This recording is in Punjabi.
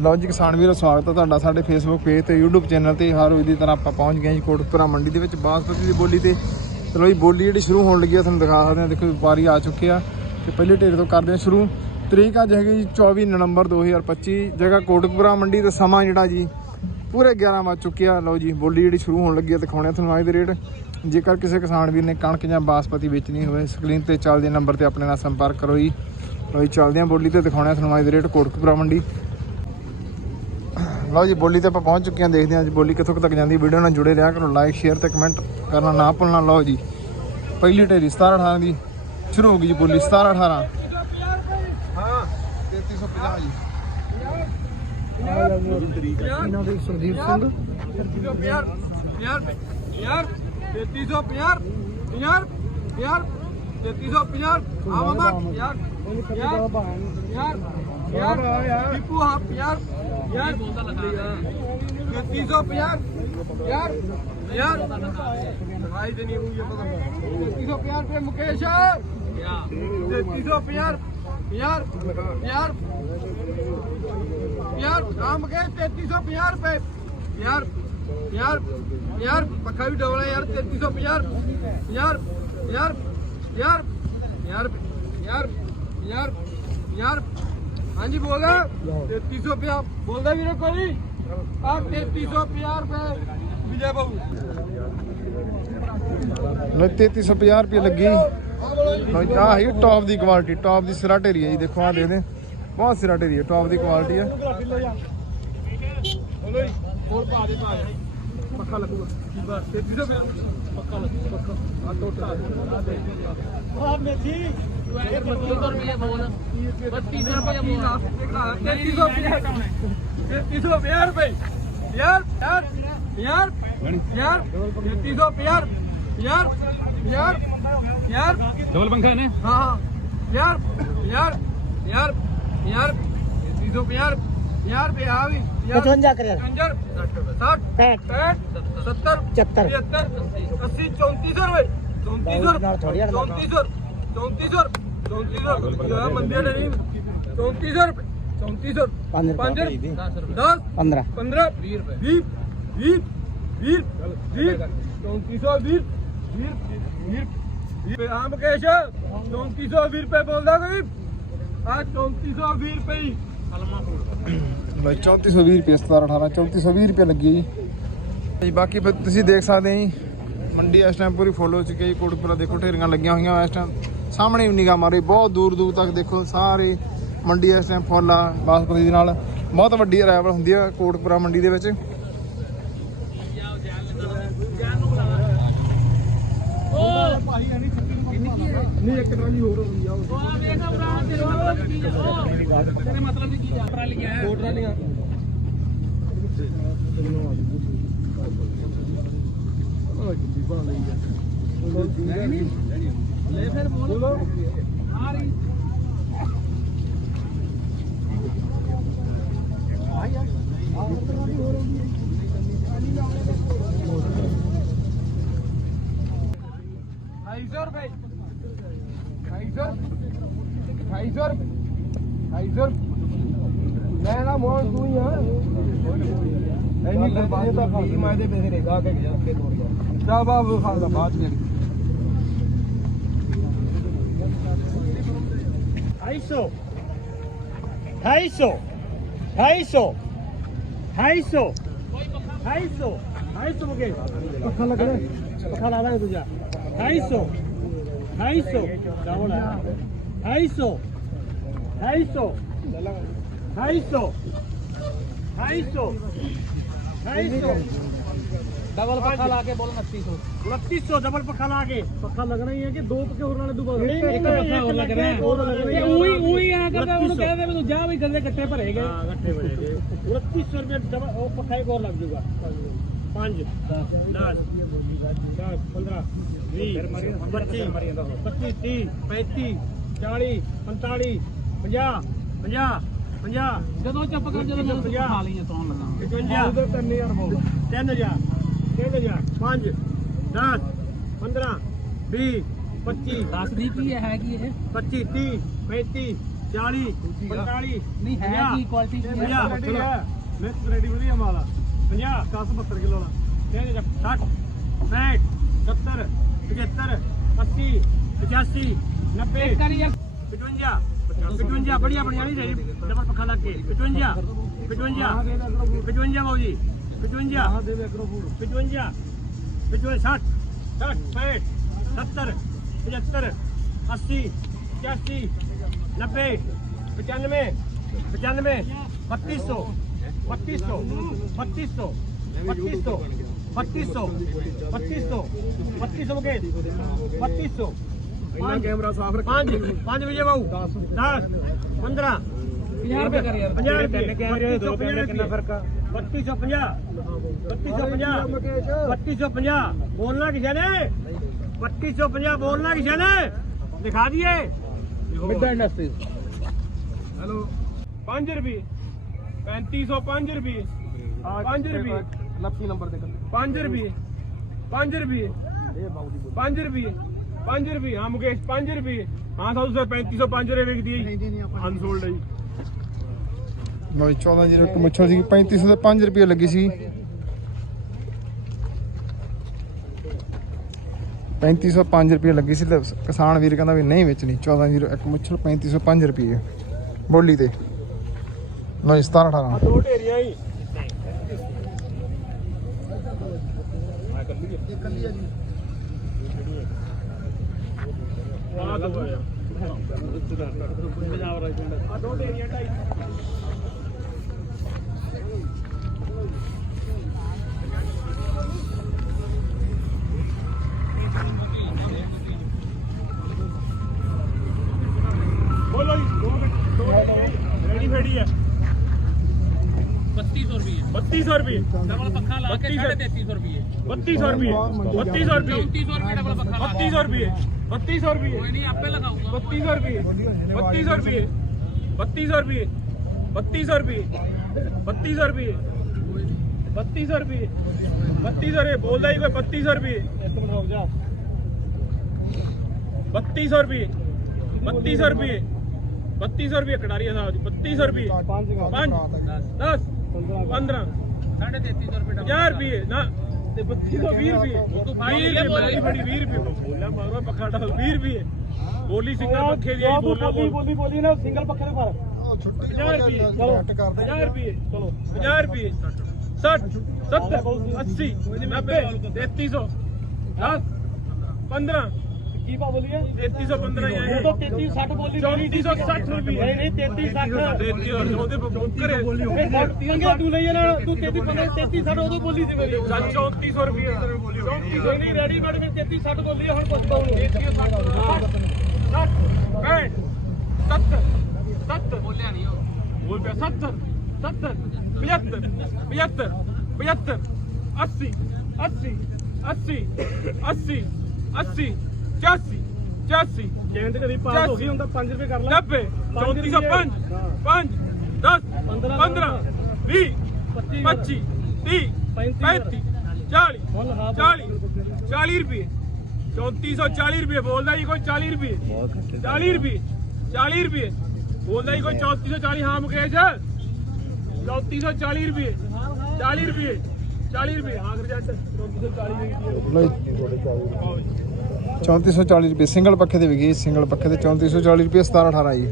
ਲਓ ਜੀ ਕਿਸਾਨ ਵੀਰੋ, ਸਵਾਗਤ ਹੈ ਤੁਹਾਡਾ ਸਾਡੇ ਫੇਸਬੁੱਕ ਪੇਜ ਤੇ, YouTube ਚੈਨਲ ਤੇ। ਹਰ ਰੋਜ਼ ਦੀ ਤਰ੍ਹਾਂ ਆਪਾਂ ਪਹੁੰਚ ਗਏ ਜੀ ਕੋਟਪੁਰਾ ਮੰਡੀ ਦੇ ਵਿੱਚ ਬਾਸਪਤੀ ਦੀ ਬੋਲੀ ਤੇ। ਚਲੋ ਜੀ, ਬੋਲੀ ਜਿਹੜੀ ਸ਼ੁਰੂ ਹੋਣ ਲੱਗੀ ਆ, ਤੁਹਾਨੂੰ ਦਿਖਾ ਸਕਦੇ ਹਾਂ। ਦੇਖੋ ਵਪਾਰੀ ਆ ਚੁੱਕੇ ਆ। ਤੇ ਪਹਿਲੇ ਢੇਰ ਤੋਂ ਕਰਦੇ ਹਾਂ ਸ਼ੁਰੂ। ਤਰੀਕ ਅੱਜ ਹੈਗੀ ਜੀ 24 ਨਵੰਬਰ 2025 ਜਗ੍ਹਾ ਕੋਟਕਪੁਰਾ ਮੰਡੀ ਤੇ ਸਮਾਂ ਜਿਹੜਾ ਜੀ, ਪੂਰੇ 11 ਵੱਜ ਚੁੱਕਿਆ ਲਓ ਜੀ, ਬੋਲੀ ਜਿਹੜੀ ਸ਼ੁਰੂ ਹੋਣ ਲੱਗੀ ਆ ਦਿਖਾਉਣੇ ਆ ਤੁਹਾਨੂੰ ਅੱਜ ਦੇ ਰੇਟ। ਜੇਕਰ ਕਿਸੇ ਕਿਸਾਨ ਵੀਰ ਨੇ ਕਣਕ ਜਾਂ ਬਾਸਪਤੀ ਵੇਚਣੀ ਹੋਵੇ, ਸਕਰੀਨ ਤੇ ਚੱਲਦੇ ਨੰਬਰ ਤੇ ਆਪਣੇ ਨਾਲ ਸੰਪਰਕ ਕਰੋ ਜੀ। ਲਓ ਜੀ, ਚੱਲਦੇ ਹਾਂ ਬੋਲੀ ਤੇ ਦਿਖਾਉਣੇ ਆ ਤੁਹਾਨੂੰ ਅੱਜ ਦੇ ਰੇਟ ਕੋਟਕਪੁਰਾ ਮੰਡੀ। ਲਓ ਜੀ ਬੋਲੀ ਤੇ ਆਪਾਂ ਪਹੁੰਚ ਚੁੱਕੇ ਹਾਂ ਦੇਖਦੇ ਹਾਂ ਜੀ ਬੋਲੀ ਕਿੱਥੋਂ ਤੱਕ ਜਾਂਦੀ। ਵੀਡੀਓ ਨਾਲ ਜੁੜੇ ਰਿਹਾ ਕਰੋ ਲਾਈਕ ਸ਼ੇਅਰ ਤੇ ਕਮੈਂਟ ਕਰਨਾ ਨਾ ਭੁੱਲਣਾ। ਲਓ ਜੀ ਪਹਿਲੀ ਢੇਰੀ 17 18 ਦੀ ਸ਼ੁਰੂ ਹੋ ਗਈ ਜੀ ਬੋਲੀ 17 18 ਹਾਂ 3350 ਜੀ। ਇਹਨਾਂ ਦੇ ਸੁਖਦੀਪ ਸਿੰਘ ਯਾਰ ਯਾਰ ਯਾਰ 3350 ਯਾਰ ਯਾਰ 3350 ਆ ਮਮਾ ਯਾਰ ਯਾਰ ਯਾਰ ਯਾਰ। ਦੀਪੂ ਹਾਂ ਯਾਰ ਯਾਰ 3350 ਯਾਰ ਯਾਰ ਭਾਈ ਦੇ ਨਹੀਂ ਹੋਈ ਪਤਾ 3350 ਰੁਪਏ ਮੁਕੇਸ਼ 3350 ਯਾਰ ਯਾਰ ਯਾਰ ਕੰਮ ਕੇ 3350 ਰੁਪਏ ਯਾਰ ਯਾਰ ਯਾਰ ਪੱਖਾ ਵੀ ਡਬਲ ਹੈ ਯਾਰ 3350 ਯਾਰ ਯਾਰ ਯਾਰ ਯਾਰ ਯਾਰ ਯਾਰ ਯਾਰ ਹਾਂਜੀ ਬੋਲਦਾ 3350 ਬੋਲਦਾ ਵੀਰੇ ਕੋਈ? ਆ 3350 ਰੁਪਏ ਵਿਜੇ ਬਾਬੂ ਲਓ 3350 ਰੁਪਏ ਲੱਗੀ। ਆਹ ਹੈ ਟੌਪ ਦੀ ਕੁਆਲਿਟੀ ਟੌਪ ਦੀ ਸਿਰਾ ਢੇਰੀ ਹੈ ਜੀ ਦੇਖੋ ਆ ਦੇ ਦੇ ਬਹੁਤ ਸਿਰਾ ਢੇਰੀ ਹੈ ਟੌਪ ਦੀ ਕੁਆਲਿਟੀ ਹੈ। ਬੋਲੋ ਜੀ ਹੋਰ ਪਾ ਦੇ ਪਾ ਦੇ। ਪੱਕਾ ਲੱਗੂਗਾ। ਬਸ 3350 ਆ ਟੋਟਾ ਆ ਮੇਥੀ ਰੁਪਏ ਬੋਲ। 32 ਰੁਪਏ ਬੋਲ। ਰੁਪਏ। ਯਾਰ ਯਾਰ ਯਾਰ ਯਾਰ 3350 ਯਾਰ ਯਾਰ ਯਾਰ ਡਬਲ ਪੰਖਾ ਨੇ ਹਾਂ ਹਾਂ ਯਾਰ ਯਾਰ ਯਾਰ ਯਾਰ 350 ਯਾਰ ਰੁਪਏ ਆ ਵੀ 55 ਕਰਿਆ 50 60 70 75 80 3400 ਰੁਪਏ 3400 ਨਾਲ ਥੋੜ੍ਹੀ ਹਟ 3400 3400 3400 ਯਾਰ ਮੰਦੇ ਨੇ ਨਹੀਂ 3400 ਰੁਪਏ। 3400 ਪੰਜ ਰੁਪਏ 10 15 15 20 ਰੁਪਏ 20 20 20 3420 20 20 ਆਮ ਕੇਸ਼ 3420 ਰੁਪਏ ਬੋਲਦਾ ਕੋਈ? ਆ 3420 ਰੁਪਏ ਹੀ। ਲਓ ਜੀ 3420 ਰੁਪਏ 17 18 3420 ਰੁਪਏ ਲੱਗੀ ਜੀ। ਜੀ, ਬਾਕੀ ਫਿਰ ਤੁਸੀਂ ਦੇਖ ਸਕਦੇ ਹੋ ਜੀ, ਮੰਡੀ ਇਸ ਟਾਈਮ ਪੂਰੀ ਫੁੱਲ ਹੋ ਚੁੱਕੀ ਹੈ ਜੀ, ਕੋਟਪੁਰਾ ਦੇਖੋ ਢੇਰੀਆਂ ਲੱਗੀਆਂ ਹੋਈਆਂ ਇਸ ਟਾਈਮ ਸਾਹਮਣੇ ਵੀ ਨਿਗਾਹ ਮਾਰੀ, ਬਹੁਤ ਦੂਰ ਦੂਰ ਤੱਕ ਦੇਖੋ, ਸਾਰੇ ਮੰਡੀ ਇਸ ਟਾਈਮ ਫੁੱਲ ਆ ਬਾਸਪਤੀ ਦੇ ਨਾਲ। ਬਹੁਤ ਵੱਡੀ ਅਰਾਈਵਲ ਹੁੰਦੀ ਆ ਕੋਟਪੁਰਾ ਮੰਡੀ ਦੇ ਵਿੱਚ। ਨਹੀਂ ਇੱਕ ਟਰਾਲੀ ਹੋਰ ਹੋਣੀ ਆ ਉਹ ਵੇਖ ਭਰਾ ਤੇਰੇ ਮਤਲਬ ਕੀ ਹੈ ਉਹ ਤੇਰੇ ਮਤਲਬ ਕੀ ਹੈ ਟਰਾਲੀ ਹੈ। ਦੋ ਟਰਾਲੀਆਂ। ਲੈ ਫਿਰ ਬੋਲ। ਆ ਰਹੀ। 250 ਰੁਪਏ 250 ਮੈਂ ਨਾ ਮੋਹ ਤੂੰ ਹੀ ਆ। ਐਨੀ ਬਰਬਾਦ ਤਾਂ ਖਾਦੀ ਮੈਂ ਤੇ ਮੇਰੇ ਰੇਗਾ ਕੇ ਗਿਆ ਤੇ ਤੋੜ ਗਿਆ। ਚਾ ਬਾਬੂ ਖਾਣ ਦਾ ਬਾਅਦ ਚ ਢਾਈ ਸੌ। ਢਾਈ ਸੌ। ਢਾਈ ਸੌ। ਢਾਈ ਸੌ। ਢਾਈ ਸੌ। ਢਾਈ ਸੌ ਕੇ ਪੱਖਾ ਲੱਗਣਾ ਪੱਖਾ ਲਾ ਦਾਂਗੇ ਦੂਜਾ ਢਾਈ ਸੌ। ਢਾਈ ਸੌ। ਚਾਵਲ ਆ ढाई सौ ढाई सौ ढाई सौ ढाई सौ ढाई सौ डबल पखा ला के बोलो उनतीस सौ उनतीस सौ डबल पखा ला के पखा लग रही है कि दो पखे और लाने दोबारा एक पखा और लग रहा है और लग रही है वही वही यहां करता है उन्होंने कहते हैं जा भाई गंदे गट्ठे भरे गए हां गट्ठे भरे गए 2900 रुपए डबल वो पखा एक और लग जाएगा पांच दस दस दस पंद्रह बीस पच्चीस पच्चीस तीस पैंतीस 40 45 50 50 50 ਜਦੋਂ ਚੁੱਪ ਕਰ ਜਦੋਂ ਮੈਨੂੰ ਖਾ ਲਈ ਸੌਣ ਲੱਗਾ 51 3000 ਬੋਲ। 3000 3000 5 10 15 20 25 10 ਦੀ ਕੀ ਹੈ ਹੈਗੀ ਇਹ? 25 30 35 40 45 ਨਹੀਂ ਹੈ ਕੀ ਕੁਆਲਿਟੀ ਕੀ ਹੈ? ਮਿਕਸ ਰੈਡੀ ਵਧੀਆ ਮਾਲ ਆ। 50 10 72 ਕਿਲੋ ਦਾ। 60 65 70 75 80 85 90 ਕਰੀ ਯਾਰ 55 55 ਬੜੀਆਂ ਬੜੀਆਂ ਨਹੀਂ ਰਹੀ ਡਬਲ ਪੱਖਾ ਲੱਗ ਕੇ 55 55 55 ਬਾਊ ਜੀ 55 55 55 60 60 65 70 75 80 85 90 95 95 3200 3200 3200 3200 3200 3200 3200 ਮੁਕੇ 3200 ਇੰਨਾ ਕੈਮਰਾ ਸਾਫ਼ ਰੱਖ 5 5 ਵਜੇ ਬਾਊ 10 10 15 50 ਰੁਪਏ ਕਰ ਯਾਰ 50 ਰੁਪਏ ਕੈਮਰੇ ਦੋ ਕੈਮਰੇ ਕਿੰਨਾ ਫ਼ਰਕ ਆ 3250 3250 3250 ਬੋਲਣਾ ਕਿਸੇ ਨੇ 3250 ਬੋਲਣਾ ਕਿਸੇ ਨੇ ਦਿਖਾ ਦਈਏ ਮਿੱਡਾ ਇੰਡਸਟਰੀਜ਼ ਹੈਲੋ 5 ਰੁਪਏ 3505 ਰੁਪਏ 5 ਰੁਪਏ ਲੱਪੀ ਨੰਬਰ ਦੇ 5 ਰੁਪਏ 5 ਰੁਪਏ 5 ਰੁਪਏ 5 ਰੁਪਏ ਹਾਂ ਮੁਕੇਸ਼ 5 ਰੁਪਏ। ਹਾਂ ਸਾਊ ਸਰ 3505 ਰੁਪਏ ਵਿਕਦੀ ਹੈ ਅਨਸੋਲਡ ਹੈ ਜੀ। ਲੋ 14 ਜੀ ਰੁਪਏ ਮੁੱਛਲ ਸੀ 3500 ਦੇ 5 ਰੁਪਏ ਲੱਗੀ ਸੀ। 3505 ਰੁਪਏ ਲੱਗੀ ਸੀ ਤੇ ਕਿਸਾਨ ਵੀਰ ਕਹਿੰਦਾ ਵੀ ਨਹੀਂ ਵੇਚਣੀ। 14 ਜੀ ਇੱਕ ਮੁੱਛਲ 3505 ਰੁਪਏ। ਬੋਲੀ ਤੇ। ਲੋ ਜੀ 17 18 ਦੋ ਢੇਰੀਆਂ ਹੀ ਆ ਦੋ ਆ ਆ ਦੋ ਪੰਜਾਬ ਰਾਜ ਪਿੰਡ ਆ ਦੋ ਏਰੀਆ 2.5 3200 ਰੁਪਏ ਡਬਲ ਪੱਖਾ ਲਾ ਕੇ 3200 3300 ਰੁਪਏ 3200 ਰੁਪਏ 3200 ਰੁਪਏ 3400 ਰੁਪਏ ਡਬਲ ਪੱਖਾ ਲਾ 3200 ਰੁਪਏ 3200 ਰੁਪਏ ਕੋਈ ਨਹੀਂ ਆਪੇ ਲਗਾਊਗਾ 3200 ਰੁਪਏ 3200 ਰੁਪਏ 3200 ਰੁਪਏ 3200 ਰੁਪਏ 3200 ਰੁਪਏ 3200 ਰੁਪਏ 3200 ਰੁਪਏ ਬੋਲਦਾ ਹੀ ਕੋਈ 3200 ਰੁਪਏ ਇੱਕ ਮਿੰਟ ਰੁਕ ਜਾ 3200 ਰੁਪਏ 3200 ਰੁਪਏ 3200 ਰੁਪਏ ਕਟਾਰੀਆ ਸਾਹਿਬ ਜੀ 3200 ਰੁਪਏ 5 10 15 3300 ਰੁਪਏ ਡਬਲ 50 ਰੁਪਏ। ਨਾ ਤੇ 3220 ਰੁਪਏ ਤੂੰ 20 ਰੁਪਏ ਬੜੀ ਬੜੀ 20 ਰੁਪਏ। ਬੋਲਿਆ ਮਾਰੋ ਪੱਖਾ ਡਾ 20 ਰੁਪਏ। ਬੋਲੀ ਸਿੰਗਲ ਪੱਖੇ ਦੀ ਆਈ ਬੋਲੋ ਬੋਲ। ਬੋਲੀ ਬੋਲੀ ਨਾ ਸਿੰਗਲ ਪੱਖੇ ਦੇ ਫਰ 50 ਰੁਪਏ। ਚਲੋ 50 ਰੁਪਏ ਚਲੋ 50 ਰੁਪਏ। 60 70 80 90 3300 10 15 ਕੀ ਪਾ ਬੋਲੀ ਹੈ? 3315 ਉਹ ਆਏ ਤਾਂ 33 60 ਬੋਲੀ 3460 ਰੁਪਏ ਨਹੀਂ ਨਹੀਂ 33 60 33 ਉਹਦੇ ਬੋਕਰੇ ਪੰਗੇ ਤੂੰ ਲਈ ਨਾ ਤੂੰ 33 15 33 60 ਉਦੋਂ ਬੋਲੀ ਸੀ ਮੇਰੀ। 3400 ਰੁਪਏ 3400 ਕੋਈ ਨਹੀਂ ਰੈਡੀਮੇਡ ਵਿੱਚ 33 60 ਬੋਲੀ ਆ, ਹੁਣ 60 70 70 ਬੋਲਿਆ ਨਹੀਂ ਉਹ ਬੋਲ ਪਿਆ 70 70 75 75 75 80 80 80 80 80 84 84 ਕਹਿੰਦੇ ਕਦੀ ਪਾਸ ਹੋ ਗਈ ਤਾਂ 5 ਰੁਪਏ ਕਰ 90 3405 5 10 15 20 25 30 35 40 40 40 ਰੁਪਏ। 3440 ਰੁਪਏ ਬੋਲਦਾ ਜੀ ਕੋਈ 40 ਰੁਪਏ। 40 ਰੁਪਏ 40 ਰੁਪਏ। ਬੋਲਦਾ ਜੀ ਕੋਈ 3440 ਹਾਂ। ਮੁਕੇਸ਼। 3440 ਰੁਪਏ 40 ਰੁਪਏ 40 ਰੁਪਏ। ਆਖਰ ਜੱਟ 3440 ਲੋ 3440 ਰੁਪਏ ਸਿੰਗਲ ਪੱਖੇ ਦੇ ਵੀ ਸਿੰਗਲ ਪੱਖੇ ਤੇ 3440 ਰੁਪਏ 17 18 ਜੀ